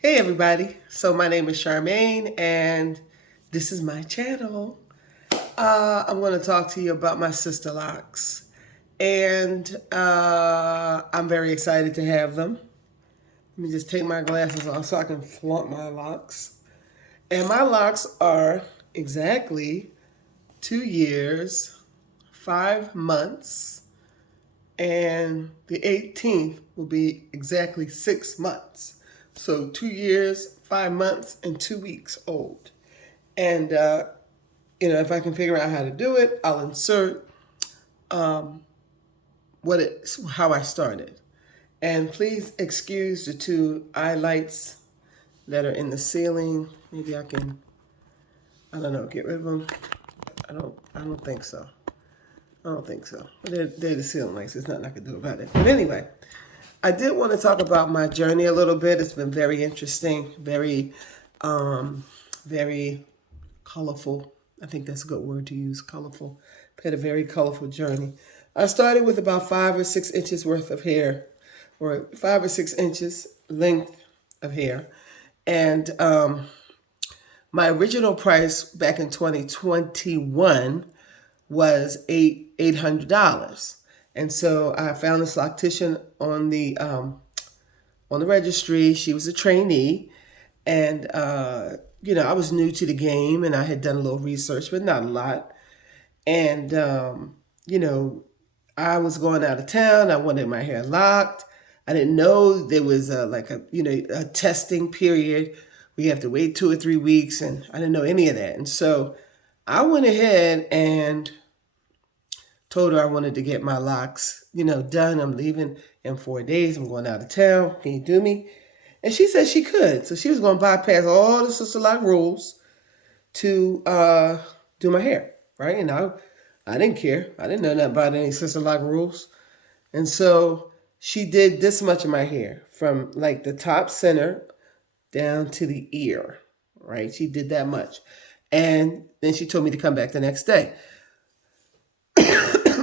Hey everybody, so my name is Charmaine and this is my channel. I'm going to talk to you about my sister locks and I'm very excited to have them. Let me just take my glasses off so I can flaunt my locks. And my locks are exactly 2 years, 5 months, and the 18th will be exactly 6 months. So 2 years, 5 months, and 2 weeks old. And, if I can figure out how to do it, I'll insert how I started. And please excuse the two eye lights that are in the ceiling. Maybe I can, I don't know, get rid of them. I don't think so. I don't think so. But they're the ceiling lights. There's nothing I can do about it. But anyway, I did want to talk about my journey a little bit. It's been very interesting, very colorful. I think that's a good word to use, colorful. I've had a very colorful journey. I started with about 5 or 6 inches worth of hair, or 5 or 6 inches length of hair. And my original price back in 2021 was $800. And so I found this loctician on the registry. She was a trainee, and I was new to the game, and I had done a little research, but not a lot. And I was going out of town. I wanted my hair locked. I didn't know there was a testing period. We have to wait 2 or 3 weeks, and I didn't know any of that. And so I went ahead and told her I wanted to get my locks, done. I'm leaving in 4 days. I'm going out of town. Can you do me? And she said she could. So she was going to bypass all the sister lock rules to do my hair, right? And I didn't care. I didn't know nothing about any sister lock rules. And so she did this much of my hair from like the top center down to the ear, right? She did that much. And then she told me to come back the next day.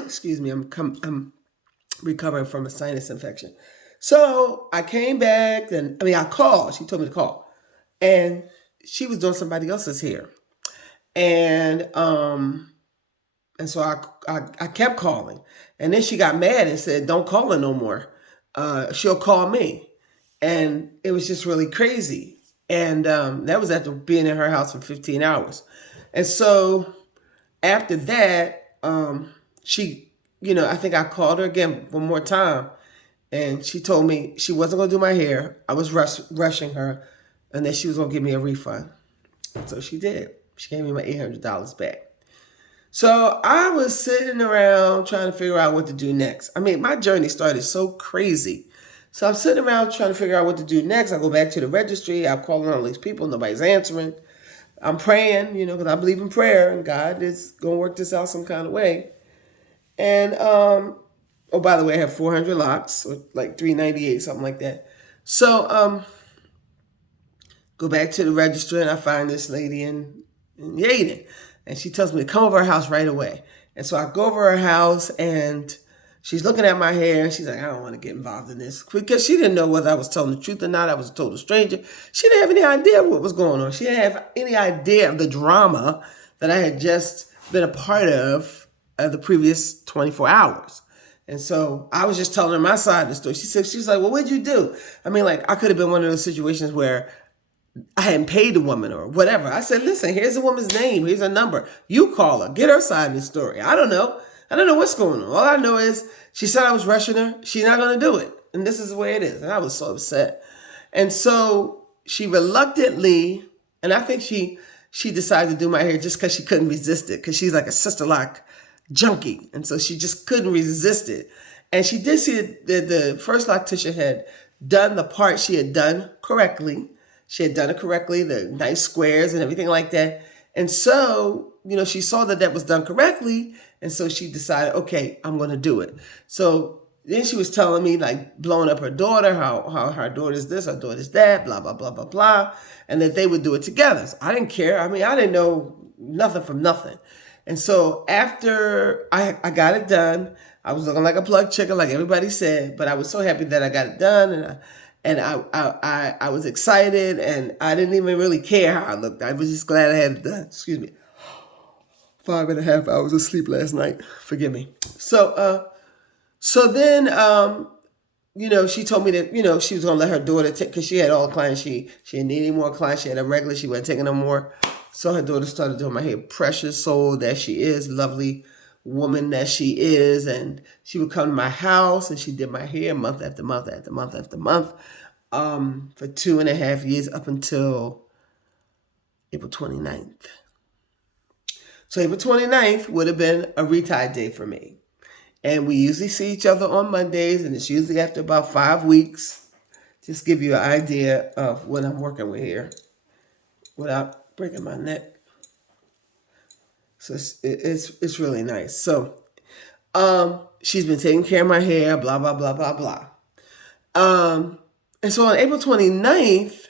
Excuse me, I'm recovering from a sinus infection. So I came back and I called. She told me to call. And she was doing somebody else's hair. And so I kept calling. And then she got mad and said, "Don't call her no more. She'll call me." And it was just really crazy. And that was after being in her house for 15 hours. And so after that, she, I think I called her again one more time. And she told me she wasn't going to do my hair. I was rushing her. And that she was going to give me a refund. So she did. She gave me my $800 back. So I was sitting around trying to figure out what to do next. My journey started so crazy. So I'm sitting around trying to figure out what to do next. I go back to the registry. I'm calling all these people. Nobody's answering. I'm praying, because I believe in prayer. And God is going to work this out some kind of way. And, oh, by the way, I have 400 locks, or like 398, something like that. So go back to the registry, and I find this lady in Yaden. And she tells me to come over her house right away. And so I go over her house, and she's looking at my hair, and she's like, "I don't want to get involved in this." Because she didn't know whether I was telling the truth or not. I was a total stranger. She didn't have any idea what was going on. She didn't have any idea of the drama that I had just been a part of the previous 24 hours. And so I was just telling her my side of the story. She was like, "Well, what'd you do?" I could have been one of those situations where I hadn't paid the woman or whatever. I said, "Listen, here's the woman's name. Here's her number. You call her. Get her side of the story." I don't know. I don't know what's going on. All I know is she said I was rushing her. She's not going to do it. And this is the way it is. And I was so upset. And so she reluctantly, and I think she decided to do my hair just because she couldn't resist it, because she's like a sister lock junkie. And so she just couldn't resist it. And she did see that the first loctician had done the part she had done correctly. She had done it correctly, the nice squares and everything like that. And so, she saw that was done correctly. And so she decided, okay, I'm going to do it. So then she was telling me, like, blowing up her daughter, how her daughter's this, her daughter's that, blah, blah, blah, blah, blah. And that they would do it together. So I didn't care. I didn't know nothing from nothing. And so after I got it done, I was looking like a plug chicken, like everybody said. But I was so happy that I got it done. And I was excited, and I didn't even really care how I looked. I was just glad I had it done. Excuse me. 5.5 hours of sleep last night. Forgive me. So then, she told me that, she was going to let her daughter take, because she had all the clients. She didn't need any more clients. She had a regular. She wasn't taking no more. So her daughter started doing my hair. Precious soul that she is, lovely woman that she is. And she would come to my house, and she did my hair month after month after month after month for 2.5 years, up until April 29th. So April 29th would have been a retire day for me. And we usually see each other on Mondays, and it's usually after about 5 weeks. Just give you an idea of what I'm working with here without breaking my neck. So it's really nice. So she's been taking care of my hair, blah, blah, blah, blah, blah. And so on April 29th,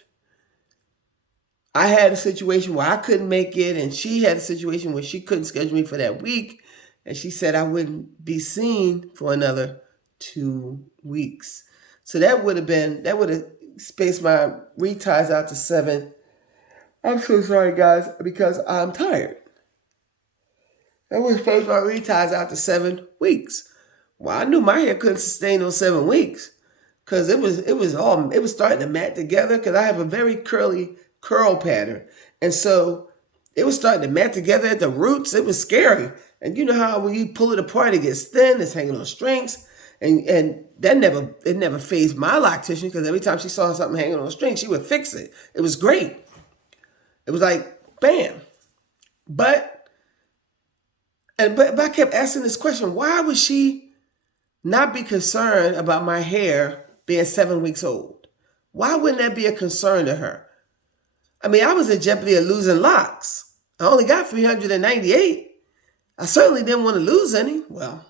I had a situation where I couldn't make it, and she had a situation where she couldn't schedule me for that week. And she said I wouldn't be seen for another 2 weeks. So that would have spaced my retires out to 7. I'm so sorry, guys, because I'm tired. That would have spaced my retires out to 7 weeks. Well, I knew my hair couldn't sustain those 7 weeks, because it was starting to mat together, because I have a very curly curl pattern. And so it was starting to mat together at the roots. It was scary. And you know how when you pull it apart, it gets thin, it's hanging on strings. And that never fazed my loctician, because every time she saw something hanging on a string, she would fix it. It was great. It was like, bam. But I kept asking this question, why would she not be concerned about my hair being 7 weeks old? Why wouldn't that be a concern to her? I mean, I was in jeopardy of losing locks. I only got 398. I certainly didn't want to lose any. Well,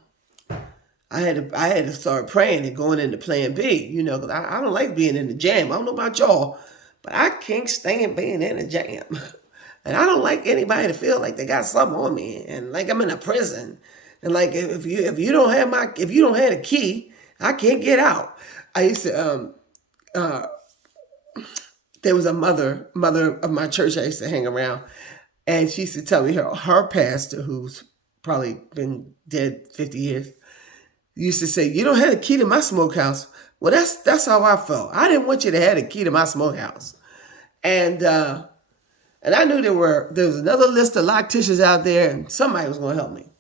I had to start praying and going into plan B, because I don't like being in the jam. I don't know about y'all, but I can't stand being in the jam. And I don't like anybody to feel like they got something on me and like I'm in a prison. And like if you don't have a key, I can't get out. I used to there was a mother of my church I used to hang around, and she used to tell me her pastor, who's probably been dead 50 years, used to say, "You don't have a key to my smokehouse." Well, that's how I felt. I didn't want you to have a key to my smokehouse. And I knew there was another list of locticians out there, and somebody was going to help me.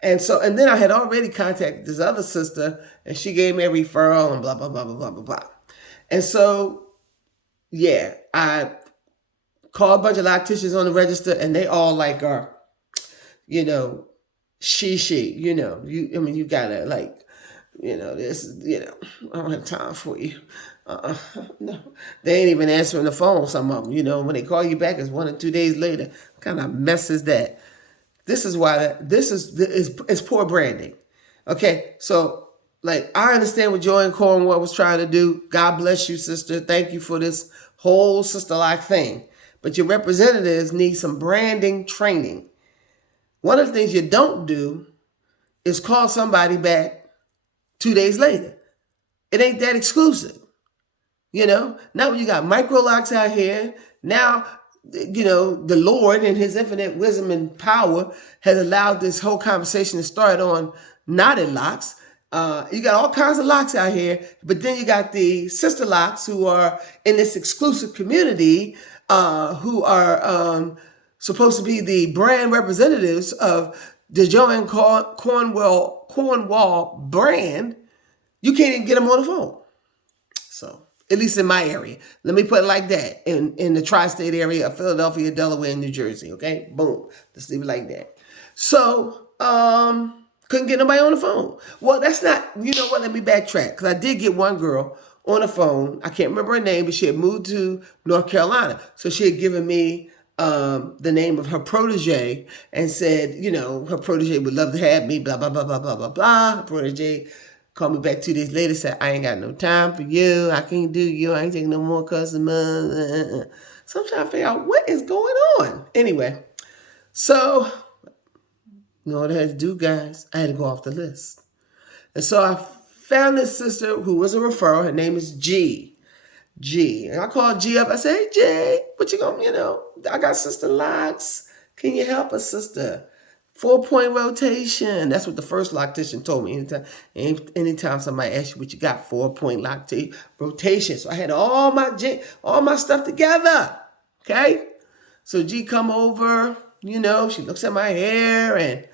And then I had already contacted this other sister, and she gave me a referral and blah, blah, blah, blah, blah, blah, blah. And so, yeah, I called a bunch of locticians on the register, and they all like are, she, you gotta like, this, I don't have time for you. No, they ain't even answering the phone. Some of them, when they call you back, it's 1 or 2 days later. What kind of mess is that? This is why it's poor branding. Okay, so like I understand what Joanne Cornwell was trying to do. God bless you, sister. Thank you for this whole sister lock thing. But your representatives need some branding training. One of the things you don't do is call somebody back 2 days later. It ain't that exclusive. Now when you got micro locks out here, now, the Lord in his infinite wisdom and power has allowed this whole conversation to start on Knotted Locs. You got all kinds of locks out here, but then you got the sister locks who are in this exclusive community, who are supposed to be the brand representatives of the Joanne Cornwell brand. You can't even get them on the phone. So, at least in my area. Let me put it like that. In the tri-state area of Philadelphia, Delaware, and New Jersey. Okay? Boom. Let's leave it like that. So, couldn't get nobody on the phone. Well, that's not, you know what? Let me backtrack. Because I did get one girl on the phone. I can't remember her name, but she had moved to North Carolina. So she had given me the name of her protege and said, her protege would love to have me, blah, blah, blah, blah, blah, blah, blah. Her protege called me back 2 days later, said, I ain't got no time for you. I can't do you. I ain't taking no more customers. So I'm trying to figure out what is going on. Anyway, so you know what I had to do, guys? I had to go off the list. And so I found this sister who was a referral. Her name is G. G. And I called G up. I said, hey, G, what you gonna, I got Sister Locks. Can you help us, sister? 4-point rotation. That's what the first loctician told me. Anytime somebody asks you what you got, 4-point rotation. So I had all my stuff together. Okay? So G come over, she looks at my hair and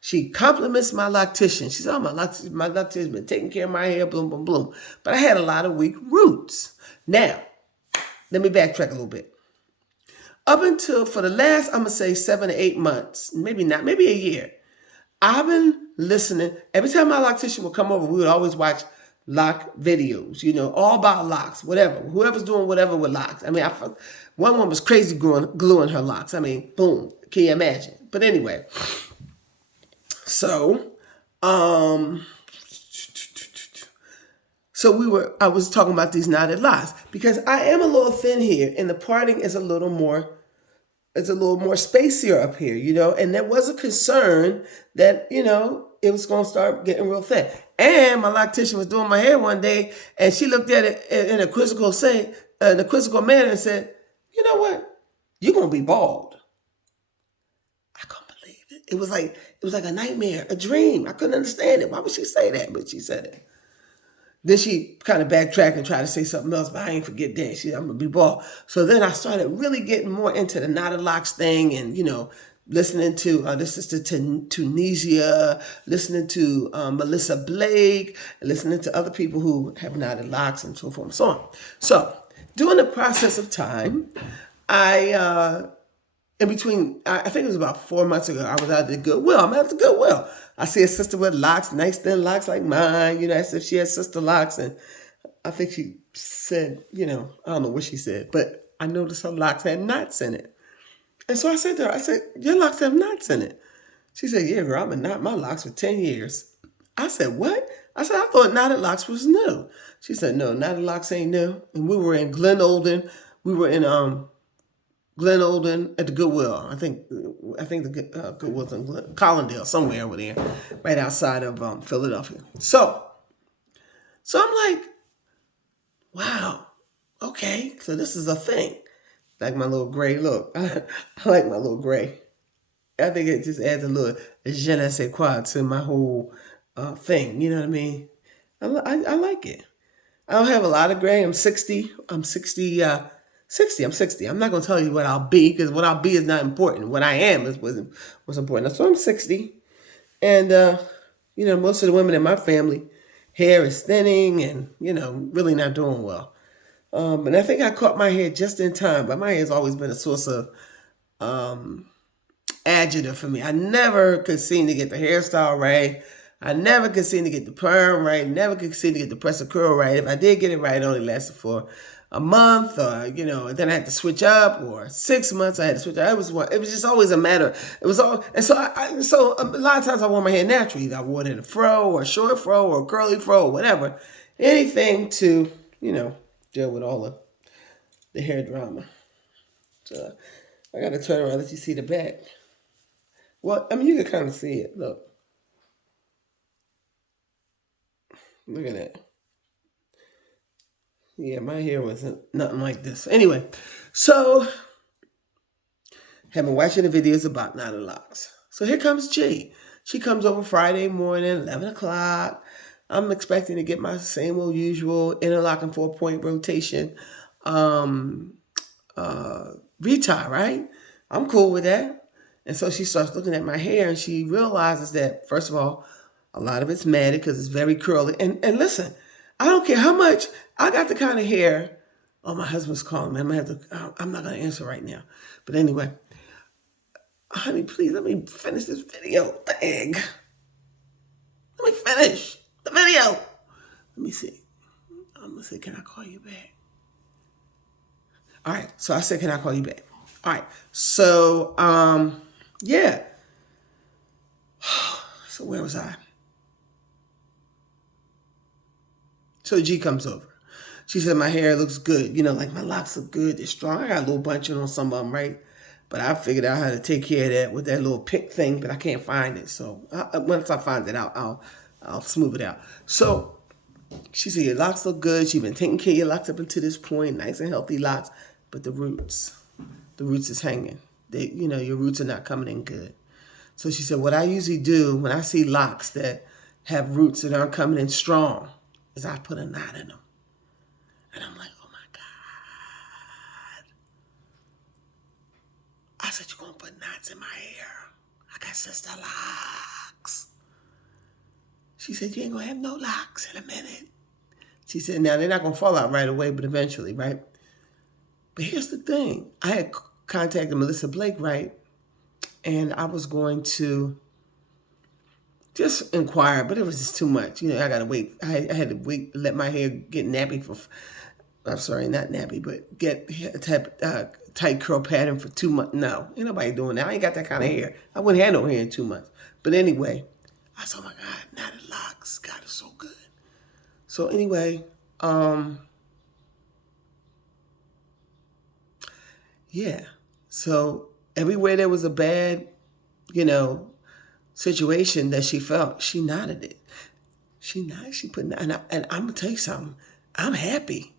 she compliments my loctician. She said, oh, my loctician's been taking care of my hair, bloom, bloom, bloom. But I had a lot of weak roots. Now, let me backtrack a little bit. Up until, for the last, I'm going to say 7 to 8 months, maybe not, maybe a year, I've been listening. Every time my loctician would come over, we would always watch lock videos, all about locks, whatever. Whoever's doing whatever with locks. I mean, one woman was crazy gluing her locks. I mean, boom, can you imagine? But anyway, so, I was talking about these knotted locks because I am a little thin here and the parting is a little more spacier up here, and there was a concern that, it was going to start getting real thin. And my loctician was doing my hair one day and she looked at it in a quizzical manner and said, you know what? You're going to be bald. I couldn't believe it. It was like a nightmare, a dream. I couldn't understand it. Why would she say that? But she said it. Then she kind of backtracked and tried to say something else, but I ain't forget that. She said, I'm going to be bald. So then I started really getting more into the Knotted Locs thing and, listening to this sister Tunisia, listening to Melissa Blake, listening to other people who have knotted locks and so forth and so on. So during the process of time, I think it was about 4 months ago, I was out at the Goodwill. I'm at the Goodwill. I see a sister with locks, nice thin locks like mine, as if she had sister locks. And I think she said, I don't know what she said, but I noticed her locks had knots in it. And so I said to her, your locks have knots in it. She said, yeah, girl, I've been knotting my locks for 10 years. I said, what? I said, I thought knotted locks was new. She said, no, knotted locks ain't new. And we were in Glen Olden. We were in Glen Olden at the Goodwill. I think the Goodwill's in Collindale, somewhere over there, right outside of Philadelphia. So I'm like, wow, okay, so this is a thing. Like my little gray look. I like my little gray. I think it just adds a little je ne sais quoi to my whole thing. You know what I mean? I like it. I don't have a lot of gray. I'm 60. I'm 60. I'm 60. I'm not going to tell you what I'll be because what I'll be is not important. What I am is what's important. So I'm 60. And, most of the women in my family, hair is thinning and, really not doing well. And I think I caught my hair just in time, but my hair has always been a source of agita for me. I never could seem to get the hairstyle right. I never could seem to get the perm right. Never could seem to get the press and curl right. If I did get it right, it only lasted for a month or, then I had to switch up, or 6 months I had to switch up. It was just always a matter. It was all, and so a lot of times I wore my hair naturally. Either I wore it in a fro or a short fro or a curly fro or whatever. Anything to, deal with all of the hair drama. So I got to turn around, let you see the back. Well, you can kind of see it. Look at that. Yeah, my hair wasn't nothing like this. Anyway, so have been watching the videos about Knotted Locs. So here comes G. She comes over Friday morning, 11 o'clock. I'm expecting to get my same old usual interlocking 4-point rotation retie, right? I'm cool with that. And so she starts looking at my hair and she realizes that, first of all, a lot of it's matted because it's very curly. And listen, I don't care how much, I got the kind of hair. Oh, my husband's calling me. I'm not going to answer right now. But anyway, honey, please let me finish this video. Dang. Let me finish the video. Let me see. I'm going to say, can I call you back? All right. So I said, can I call you back? All right. So, yeah. So where was I? So G comes over. She said, my hair looks good. Like my locks look good. They're strong. I got a little bunching on some of them, right? But I figured out how to take care of that with that little pink thing, but I can't find it. So once I find it out, I'll smooth it out. So She said, your locks look good. She's been taking care of your locks up until this point, nice and healthy locks. But the roots is hanging. Your roots are not coming in good. So she said, what I usually do when I see locks that have roots that aren't coming in strong is I put a knot in them. And I'm like, oh my God. I said, you're going to put knots in my hair. I got sister locks. She said, you ain't going to have no locks in a minute. She said, now they're not going to fall out right away, but eventually, right? But here's the thing. I had contacted Melissa Blake, right? And I was going to just inquire, but it was just too much. I got to wait. I had to wait, let my hair get nappy I'm sorry, not nappy, but get a tight curl pattern for 2 months. No, ain't nobody doing that. I ain't got that kind of hair. I wouldn't have no hair in 2 months. But anyway, I said, oh my God, Knotted Locs. God, it's so good. So anyway, yeah. So everywhere there was a bad, situation that she felt, she knotted it. She put, and I'm gonna tell you something. I'm happy.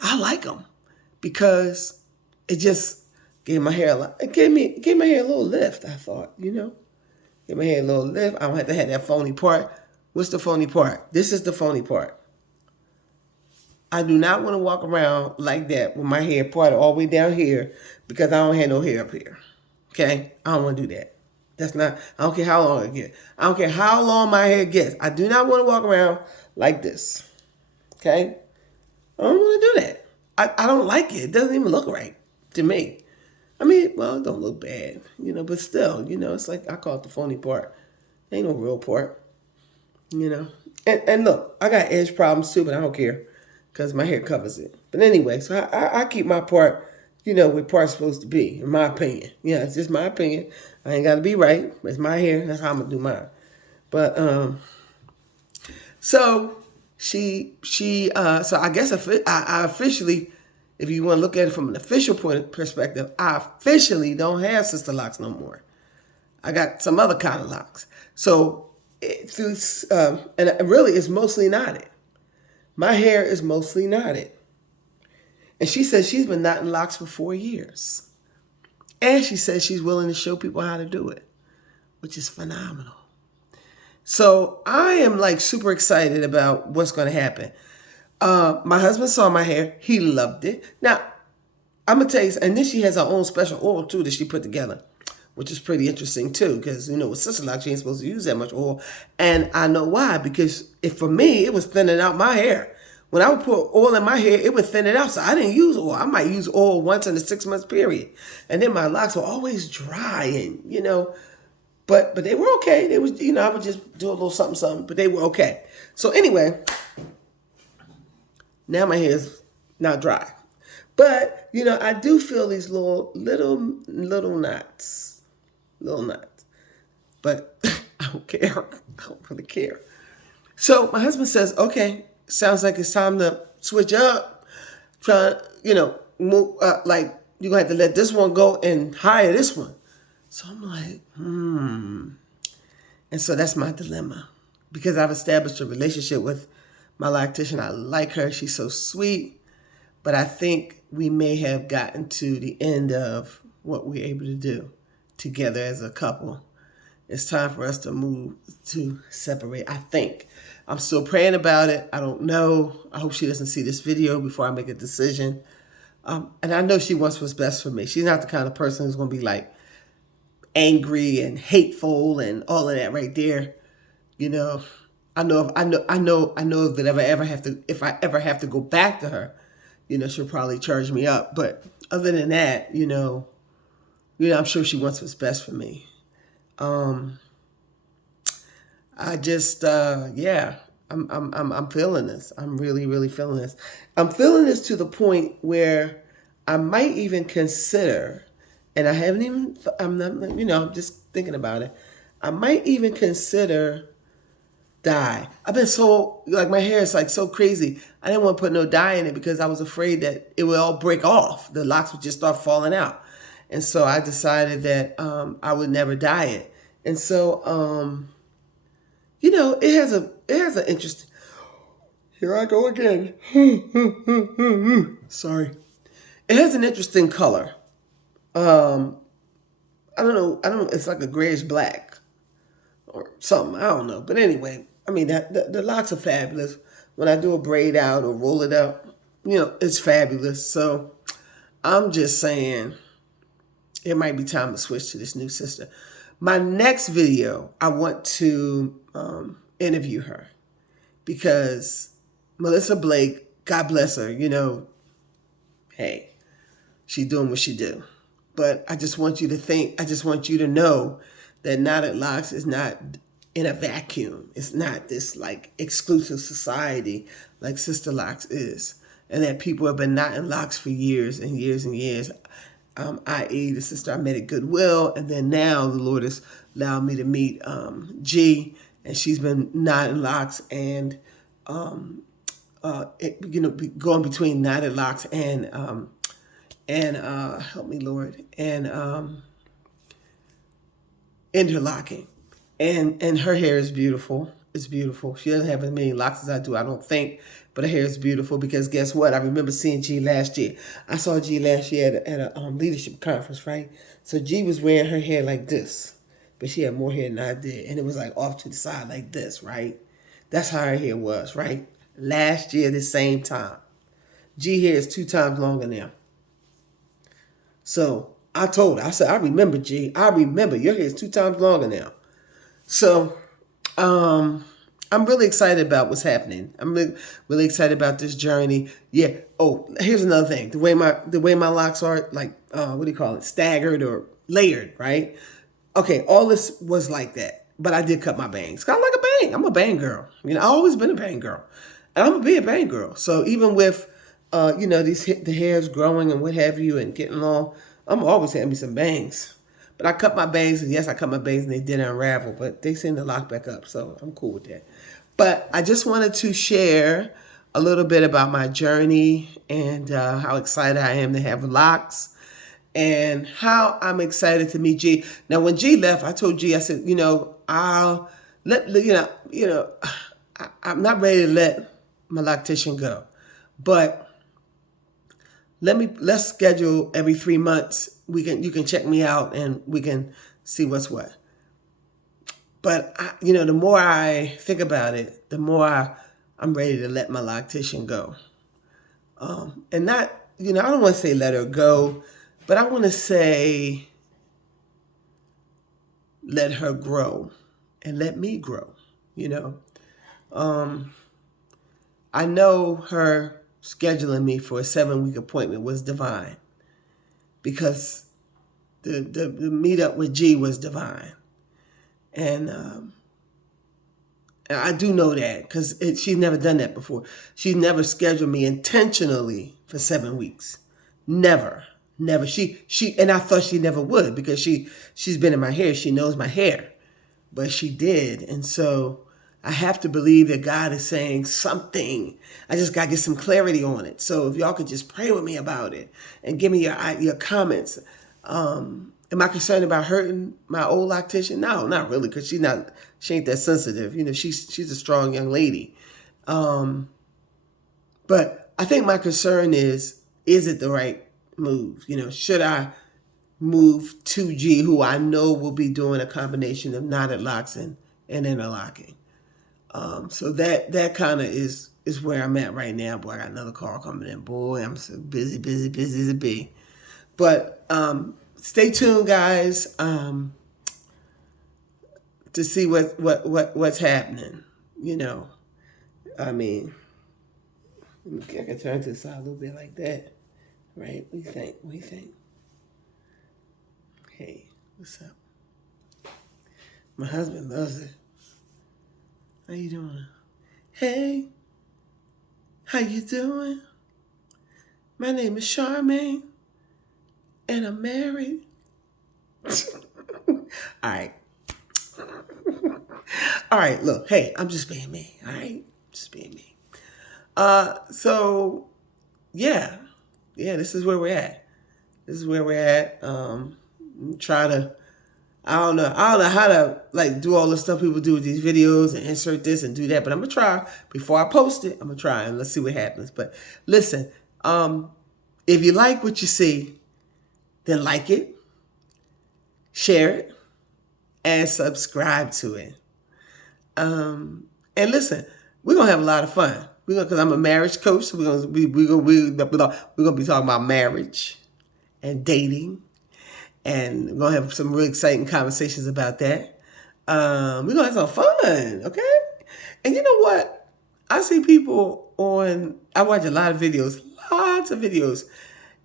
I like them because it just gave my hair it gave my hair a little lift. I thought, give my hair a little lift. I don't have to have that phony part. What's the phony part? This is the phony part. I do not want to walk around like that with my hair parted all the way down here because I don't have no hair up here. Okay? I don't want to do that. I don't care how long it gets. I don't care how long my hair gets. I do not want to walk around like this. Okay? I don't want to do that. I don't like it. It doesn't even look right to me. I mean, well, it don't look bad, but still, it's like I call it the phony part. Ain't no real part, And look, I got edge problems too, but I don't care because my hair covers it. But anyway, so I keep my part, where part's supposed to be, in my opinion. Yeah, it's just my opinion. I ain't got to be right. It's my hair. That's how I'm going to do mine. But, so so I guess I officially, if you want to look at it from an official perspective, I officially don't have sister locks no more. I got some other kind of locks. So and really it's mostly knotted. My hair is mostly knotted. And she says she's been knotting locks for 4 years. And she says she's willing to show people how to do it, which is phenomenal. So I am like super excited about what's going to happen. My husband saw my hair. He loved it. Now, I'm going to tell you, and then she has her own special oil too that she put together, which is pretty interesting too, because, with sister locks, she ain't supposed to use that much oil. And I know why, because for me, it was thinning out my hair. When I would put oil in my hair, it would thin it out. So I didn't use oil. I might use oil once in a 6 month period. And then my locks were always dry and, but they were okay. They was, I would just do a little something, but they were okay. So anyway, now my hair is not dry. But, I do feel these little knots. Little knots. But I don't care. I don't really care. So my husband says, okay, sounds like it's time to switch up. Try, move, like you're going to have to let this one go and hire this one. So I'm like, And so that's my dilemma. Because I've established a relationship with my loctician. I like her. She's so sweet. But I think we may have gotten to the end of what we're able to do together as a couple. It's time for us to separate, I think. I'm still praying about it. I don't know. I hope she doesn't see this video before I make a decision. And I know she wants what's best for me. She's not the kind of person who's going to be like angry and hateful and all of that right there. I know if I ever have to go back to her, she'll probably charge me up. But other than that, I'm sure she wants what's best for me. I just, I'm feeling this. I'm really, really feeling this. I'm feeling this to the point where I might even consider, and I'm just thinking about it. I might even consider dye. I've been my hair is like so crazy. I didn't want to put no dye in it because I was afraid that it would all break off. The locks would just start falling out. And so I decided that I would never dye it. And so, it has an Here I go again. Sorry. It has an interesting color. I don't know. It's like a grayish black or something. I don't know. But anyway, I mean, the locks are fabulous. When I do a braid out or roll it up, it's fabulous. So I'm just saying it might be time to switch to this new sister. My next video, I want to interview her because Melissa Blake, God bless her, hey, she's doing what she do. But I just want you to know that Knotted Locs is not in a vacuum. It's not this like exclusive society like Sister Locks is. And that people have been knotting locks for years and years and years. I.e. the sister I met at Goodwill. And then now the Lord has allowed me to meet G. And she's been knotting locks and, going between Knotted Locs and help me, Lord, and interlocking. And her hair is beautiful. It's beautiful. She doesn't have as many locks as I do, I don't think. But her hair is beautiful because guess what? I remember seeing G last year. I saw G last year at a leadership conference, right? So G was wearing her hair like this. But she had more hair than I did. And it was like off to the side like this, right? That's how her hair was, right? Last year, the same time. G hair is 2 times longer now. So I told her, I said, I remember, G. I remember. Your hair is 2 times longer now. So I'm really excited about what's happening. I'm really excited about this journey. Yeah. Oh, here's another thing. The way my locks are, like, what do you call it? Staggered or layered, right? Okay, all this was like that. But I did cut my bangs. I like a bang. I'm a bang girl. I've always been a bang girl. And I'm going to be a bang girl. So even with the hairs growing and what have you and getting long, I'm always having me some bangs. But I cut my bangs, and yes, I cut my bangs and they did unravel, but they seem to lock back up, so I'm cool with that. But I just wanted to share a little bit about my journey and how excited I am to have locks and how I'm excited to meet G. Now, when G left, I told G, I said, I'll let, I'm not ready to let my loctician go, but let's schedule every 3 months. You can check me out and we can see what's what. But the more I think about it, the more I'm ready to let my loctician go. And not, I don't want to say let her go, but I want to say let her grow and let me grow. I know her scheduling me for a 7-week appointment was divine because the meetup with G was divine. And I do know that because she's never done that before. She's never scheduled me intentionally for 7 weeks. Never. And I thought she never would because she's been in my hair. She knows my hair, but she did. And so I have to believe that God is saying something. I just got to get some clarity on it. So if y'all could just pray with me about it and give me your comments. Am I concerned about hurting my old loctician? No, not really, because she ain't that sensitive. She's a strong young lady. But I think my concern is it the right move? Should I move to G, who I know will be doing a combination of knotted locks and interlocking? So that kind of is where I'm at right now. Boy, I got another call coming in. Boy, I'm so busy as a bee. But stay tuned, guys, to see what's happening. I mean, I can turn to the side a little bit like that, right? What do you think? Hey, what's up? My husband loves it. How you doing? Hey, how you doing? My name is Charmaine, and I'm married. All right. All right, look, hey, I'm just being me, all right? Just being me. So, yeah, this is where we're at. Try to I don't know how to like do all the stuff people do with these videos and insert this and do that, but I'm gonna try before I post it. I'm gonna try and let's see what happens. But listen, if you like what you see, then like it, share it, and subscribe to it. And listen, we're gonna have a lot of fun. Because I'm a marriage coach, so we're gonna be talking about marriage and dating, and we're gonna have some really exciting conversations about that. We're gonna have some fun, okay? And you know what? I see people I watch a lot of videos, lots of videos,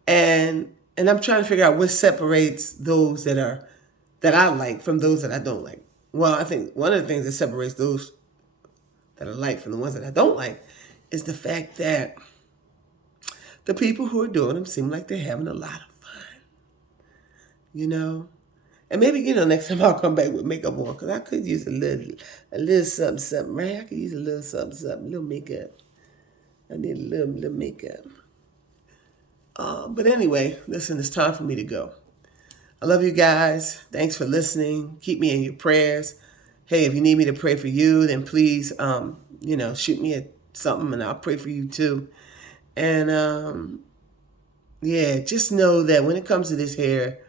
and I'm trying to figure out what separates those that I like from those that I don't like. Well, I think one of the things that separates those that I like from the ones that I don't like is the fact that the people who are doing them seem like they're having a lot of fun, you know? And maybe, next time I'll come back with makeup on, because I could use a little something, right? I could use a little something, a little makeup. I need a little makeup. But anyway, listen, it's time for me to go. I love you guys. Thanks for listening. Keep me in your prayers. Hey, if you need me to pray for you, then please, shoot me something and I'll pray for you too. And just know that when it comes to this hair,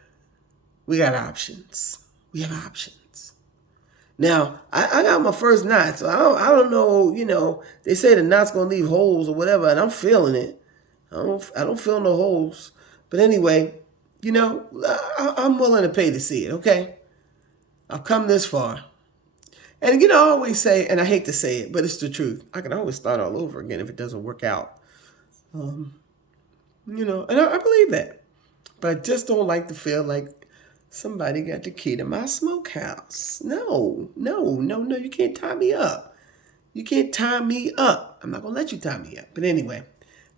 we got options. We have options. Now, I got my first knot, so I don't know, they say the knot's gonna leave holes or whatever, and I'm feeling it. I don't feel no holes. But anyway, I'm willing to pay to see it, okay? I've come this far. And I always say, and I hate to say it, but it's the truth. I can always start all over again if it doesn't work out. And I believe that. But I just don't like to feel like somebody got the key to my smokehouse. No, you can't tie me up. You can't tie me up. I'm not going to let you tie me up. But anyway,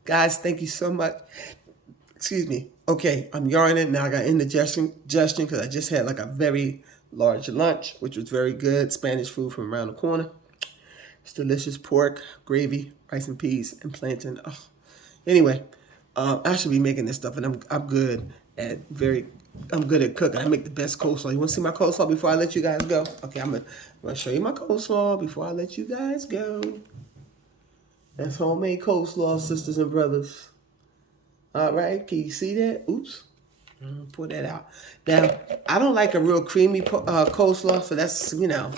guys, thank you so much. Excuse me. Okay, I'm yarning. Now I got indigestion because I just had like a very large lunch, which was very good. Spanish food from around the corner. It's delicious pork, gravy, rice and peas, and plantain. Oh. Anyway, I should be making this stuff, and I'm good at cooking. I make the best coleslaw. You want to see my coleslaw before I let you guys go? Okay, I'm gonna show you my coleslaw before I let you guys go. That's homemade coleslaw, sisters and brothers. All right, can you see that? Oops. Pour that out. Now, I don't like a real creamy coleslaw, so that's, you're not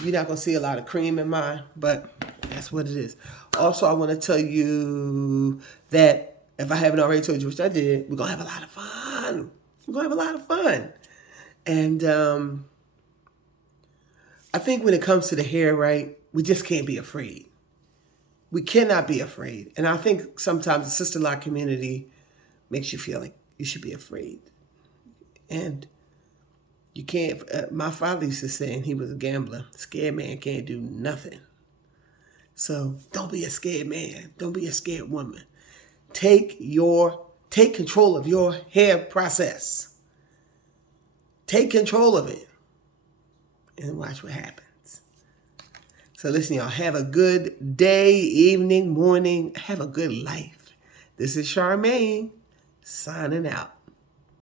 going to see a lot of cream in mine, but that's what it is. Also, I want to tell you that if I haven't already told you, which I did, we're going to have a lot of fun. We're going to have a lot of fun. And I think when it comes to the hair, right, we just can't be afraid. We cannot be afraid. And I think sometimes the sister lock community makes you feel like you should be afraid. And you can't, my father used to say, and he was a gambler, scared man can't do nothing. So don't be a scared man. Don't be a scared woman. Take control of your hair process. Take control of it. And watch what happens. So listen, y'all, have a good day, evening, morning. Have a good life. This is Charmaine signing out.